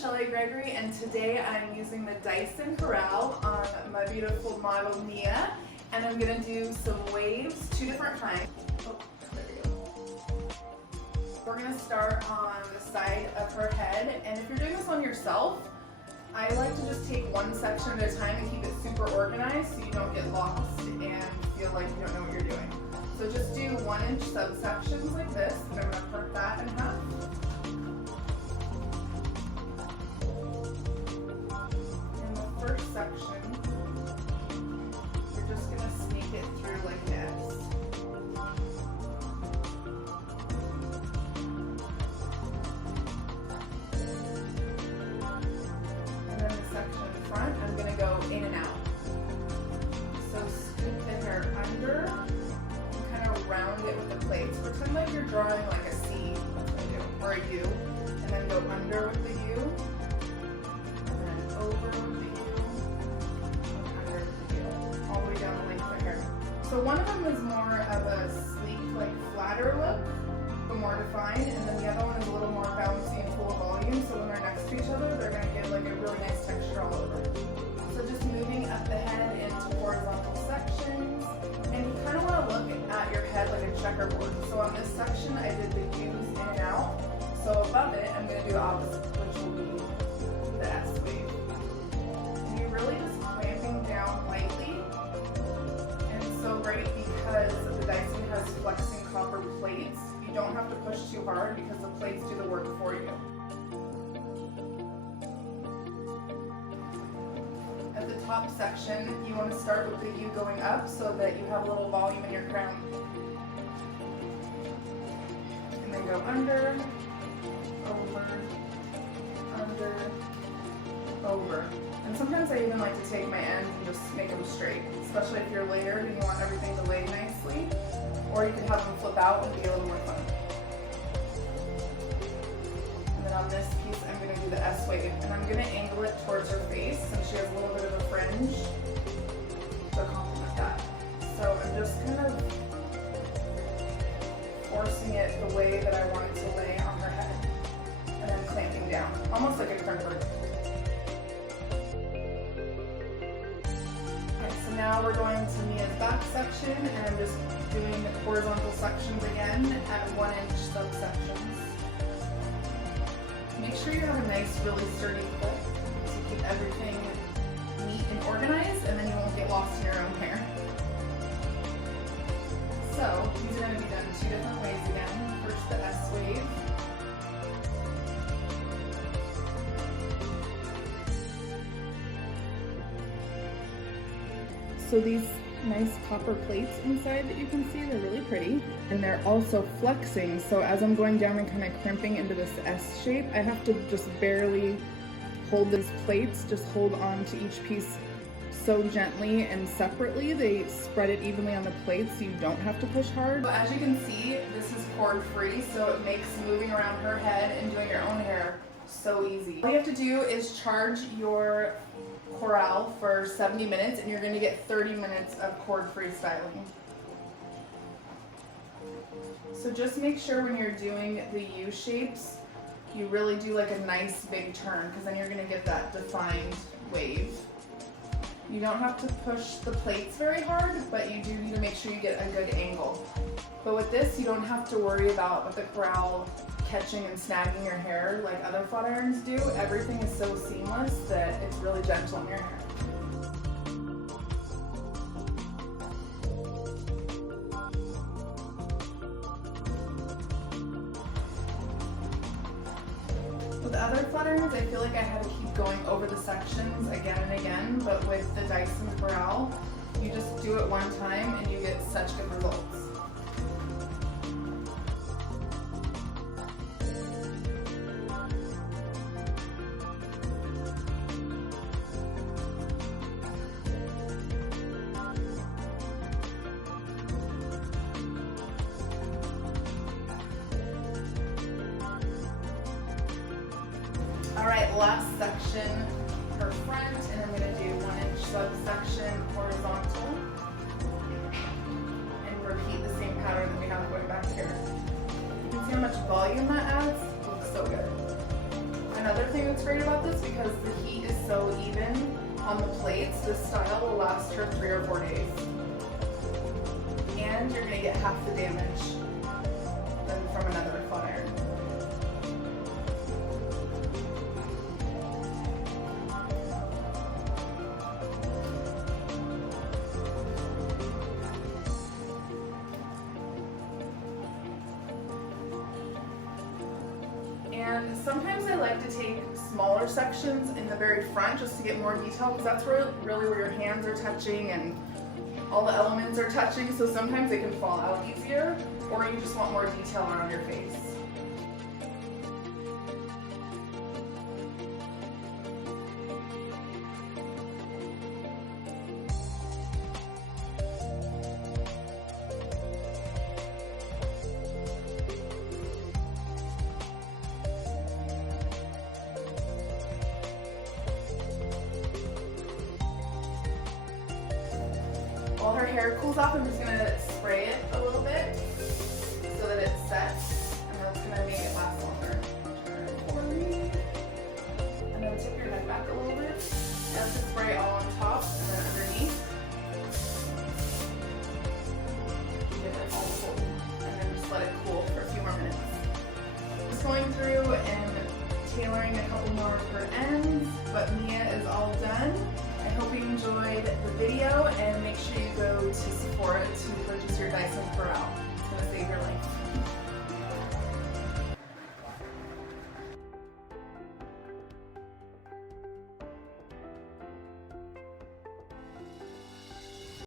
And today I'm using the Dyson Corrale on my beautiful model Mia, and I'm going to do some waves, 2 different kinds. Oh, there we go. We're going to start on the side of her head, and if you're doing this on yourself, I like to just take one section at a time and keep it super organized so you don't get lost and feel like you don't know what you're doing. So just do 1-inch subsections like this, and I'm going to part that in half. First section, you're just going to sneak it through like this. And then the section in front, I'm going to go in and out. So scoop the hair under and kind of round it with the plates. Pretend like you're drawing like a C, or a U, and then go under with the U, and then over with the U. All the way down the length of the hair. So one of them is more of a sleek, like flatter look, but more defined, and then the other one is a little more bouncy and full of volume, so when they're next to each other, they're going to get like a really nice texture all over. So just moving up the head into horizontal sections, and you kind of want to look at your head like a checkerboard. So on this section, I did the U's in and out, so above it, I'm going to do the opposite, which will be the S wave. And you're really just clamping down lightly. So great because the Dyson has flexing copper plates. You don't have to push too hard because the plates do the work for you. At the top section, you want to start with the U going up so that you have a little volume in your crown. And then go under, over, under, over. And sometimes I even like to take my ends and just make them straight, especially if you're layered and you want everything to lay nicely, or you can have them flip out and be a little more fun. And then on this piece, I'm going to do the S wave, and I'm going to angle it towards her face since she has a little bit of a fringe to complement that. So I'm just kind of forcing it the way that I want it to lay on her head, and then clamping down, almost like a crimper. So now we're going to Mia's back section, and I'm just doing horizontal sections again at 1-inch subsections. Make sure you have a nice, really sturdy clip to keep everything neat and organized, and then you won't get lost in your own hair. So these are going to be done 2 different ways again. First, the S wave. So these nice copper plates inside that you can see, they're really pretty. And they're also flexing, so as I'm going down and kind of crimping into this S shape, I have to just barely hold these plates, just hold on to each piece so gently and separately. They spread it evenly on the plate so you don't have to push hard. So as you can see, this is cord free, so it makes moving around her head and doing your own hair so easy. All you have to do is charge your Corrale for 70 minutes and you're going to get 30 minutes of cord-free styling. So just make sure when you're doing the U shapes, you really do like a nice big turn, because then you're going to get that defined wave. You don't have to push the plates very hard, but you do need to make sure you get a good angle. But with this, you don't have to worry about with the Corrale catching and snagging your hair like other flat irons do. Everything is so seamless that it's really gentle in your hair. With other flat irons, I feel like I had to keep going over the sections again and again, but with the Dyson Corrale, you just do it one time and you get such good results. Alright, last section, her front, and I'm going to do 1-inch subsection horizontal, and repeat the same pattern that we have going back here. You can see how much volume that adds? It looks so good. And another thing that's great about this, because the heat is so even on the plates, this style will last her 3 or 4 days. And you're gonna get half the damage than from another flat iron. And sometimes I like to take smaller sections in the very front just to get more detail, because that's really where your hands are touching and all the elements are touching, so sometimes it can fall out easier, or you just want more detail around your face. While her hair cools off, I'm just going to spray it a little bit so that it sets, and that's going to make it last longer. Turn it for me. And then tip your neck back a little bit. And to spray all on top.